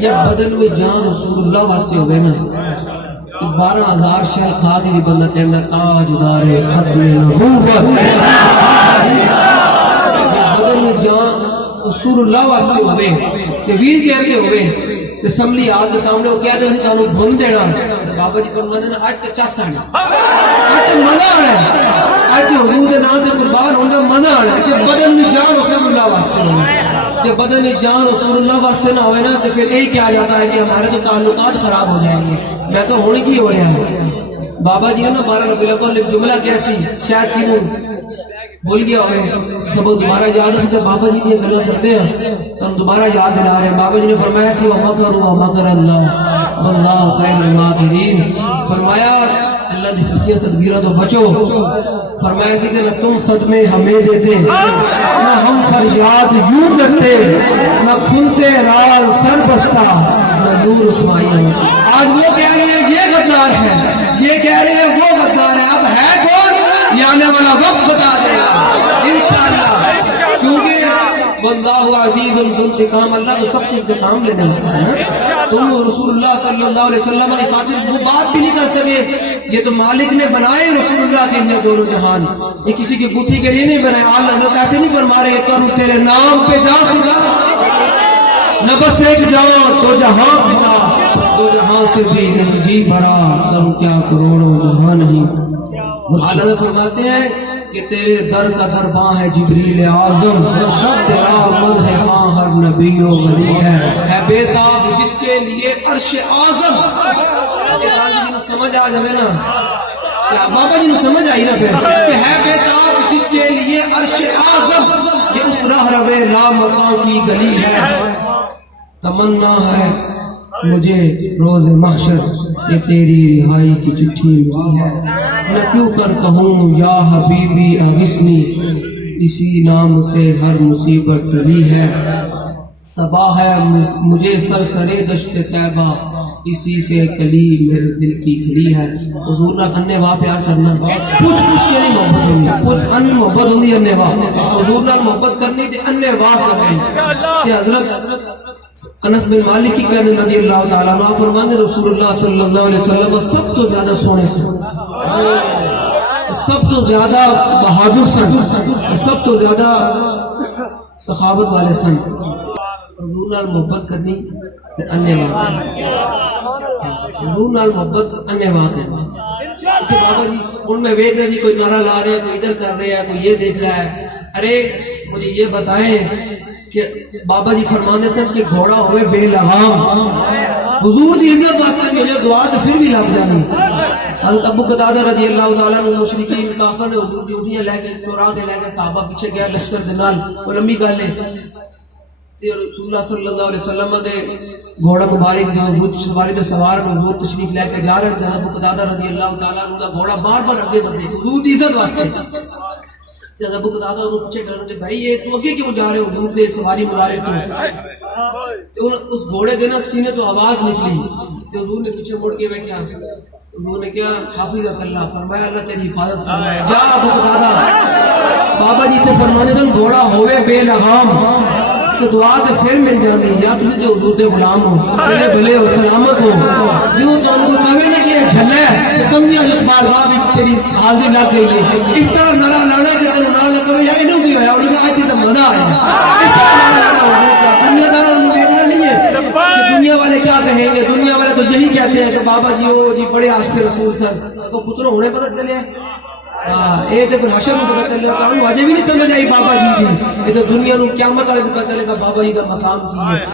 جب بدن میں جان رسول اللہ واسطے ہوئے نا تو 12,000 شہر کھا دی بندہ کہندہ تاجدار ختم نبوت. جب بدن میں جان رسول اللہ واسطے ہوئے کہ ویل چیئر کے ہوئے تو اسمبلی آج کے سامنے وہ کیا دل سے تانوں گھوم دینا. بابا جی فرماتے ہیں آج تو چاس آنا, آج تو مزہ آنا ہے, آج تو حضور نام دے قربان ہونا مزہ آنا ہے. جب بدن میں جان رسول اللہ واسطے ہوئے, جب بدن میں جان رسول اللہ واسطے نہ ہوئے نا تو پھر یہی کیا جاتا ہے کہ ہمارے تو تعلقات خراب ہو جائیں گے. میں تو ہونے کی ہو رہا ہے. بابا جی نے نا 12 ربیع الاول ایک جملہ کیسی شاید تینوں بھول گیا ہوئے, سب دوبارہ یاد ہے. جب بابا جی یہ گلا کرتے ہیں تو ہم دوبارہ یاد دلا رہے ہیں. بابا جی نے فرمایا سی وَمَكَرُوا وَمَكَرَ اللَّهُ وَاللَّهُ خَيْرُ الْمَاكِرِينَ. فرمایا اللہ کی خفیہ تدبیرہ تو بچو. فرمایا سی کہ نہ تم صدمے ہمیں دیتے, نہ ہم فریاد یوں کرتے, نہ کھلتے راز سر بستا, نہ نور اسمائی. آج وہ کہہ رہے ہیں یہ غدار ہے, یہ کہہ رہے ہیں وہ غدار ہے. اب ہے کون یہ آنے والا وقت بتا دے گا انشاءاللہ, کیونکہ واللہ عزیز الانتقام, اللہ تو سب انتقام لینے والا ہے نا. تم رسول اللہ صلی اللہ علیہ وسلم کی خاطر وہ بات بھی نہیں کر سکے. یہ تو مالک نے بنائے رسول اللہ کے لیے دونوں جہان, یہ کسی کی بوتھی کے لیے نہیں بنائے. اللہ حضرت ایسے نہیں فرما رہے کروں تیرے نام پہ جا خدا, نہ بس ایک جان تو جہاں خدا, دو جہاں سے بھی نہیں جی بھرا, کروں کیا کروڑوں جہاں نہیں. اللہ فرماتے ہیں کہ تیرے در کا درباں ہے جبریل اعظم, تیرا مدح ہے ہاں ہر نبی و ولی ہے. اے بیتاب جس کے لیے عرش اعظم. سمجھ آ جائے نا کیا بابا جی نے سمجھ آئی نا پھر کہ ہے بیتاب جس کے لیے عرش اعظم, یہ اس راہ روے لا مقام کی گلی ہے. تمنا ہے مجھے روز محشر یہ تیری رہائی کی چٹھی ملی ہے. نہ کیوں کر کہوں یا حبیبی اغثنی, اسی نام سے ہر مصیبت ٹلی ہے. صبا ہے مجھے سرسرے دشت طیبہ, اسی سے کلی میرے دل کی کھلی ہے. حضور نہ اننے واہ پیار کرنا پوچھ کے نہیں محبت ہوئی, پوچھ ان محبت ہوئی اننے واہ. حضور نہ محبت کرنی تھی اننے واہ کرنی. کہ حضرت انس بن مالک کی کہنے رضی اللہ تعالیٰ عنہ فرماتے رسول اللہ صلی اللہ علیہ وسلم سب تو زیادہ سونے سے, سب تو زیادہ بہادر سن, سب تو زیادہ سخاوت والے سن. حضور نال محبت کرنی تے انے واہ, حضور نال محبت انے واہ کرنی. اچھا بابا جی ان میں ویکھ رہے جی کوئی نعرہ لا رہے ہیں, کوئی ادھر کر رہے ہیں, کوئی یہ دیکھ رہا ہے. ارے مجھے یہ بتائیں کہ بابا جی فرمانے سے کہ گھوڑا ہوئے بے لغام, حضور دی عزت واسطے مجھے دعا تو پھر بھی لگ جانی. حضرت ابو قتادہ رضی اللہ تعالیٰ عنہ مشرکین کافر نے حضور دی اٹھیاں لے کے چورا کے لے کے صحابہ پیچھے گیا لشکر دے نال. وہ لمبی گل ہے تے رسول اللہ صلی اللہ علیہ وسلم دے گھوڑا مبارک جو حضور سواری دے سوار حضور تشریف لے کے جا رہے تھے. ابو قتادہ رضی اللہ تعالیٰ عنہ کا گھوڑا بار بار اگے بڑھے حضور دی عزت واسطے. جب ابو قتادہ انہوں پوچھے کرنے بھائی یہ تو اگے کیوں جا رہے ہو حضور دے سواری مبارک تو اس گھوڑے دے نا سینے تو آواز نکلی. تو حضور نے پیچھے مڑ کے میں کیا حضور نے کیا حافظ اللہ فرمایا اللہ تیری حفاظت فرمائے. جا ابو قتادہ بابا جی تے فرمانے دن گھوڑا ہوئے بے لغام تو دعا تے پھر مل جاندی. یا تسی تے حضور دے غلام ہو, تیرے بھلے ہو, سلامت ہو. یوں جان کو کہے نہ کہ جھلے سمجھیا اس بارگاہ وچ تیری حاضری لگ گئی ہے. اس طرح نعرہ لانا کہ نہ نہ کرو یا انہوں بھی ہویا انہوں نے آج تے مزہ آیا. اس طرح نعرہ لانا ہوگا. دنیا دار مجھے نہیں ہے کہ دنیا والے کیا کہیں گے. دنیا والے تو یہی کہتے ہیں کہ بابا جی وہ جی بڑے عاشق رسول سن, کو پتر ہونے پتہ چلے یہ تو پھر حشر میں پتہ چلے گا. انہوں آجے بھی نہیں سمجھ آئی بابا جی دی. یہ تو دنیا نو قیامت والے پتہ چلے گا بابا جی کا مقام کی ہے.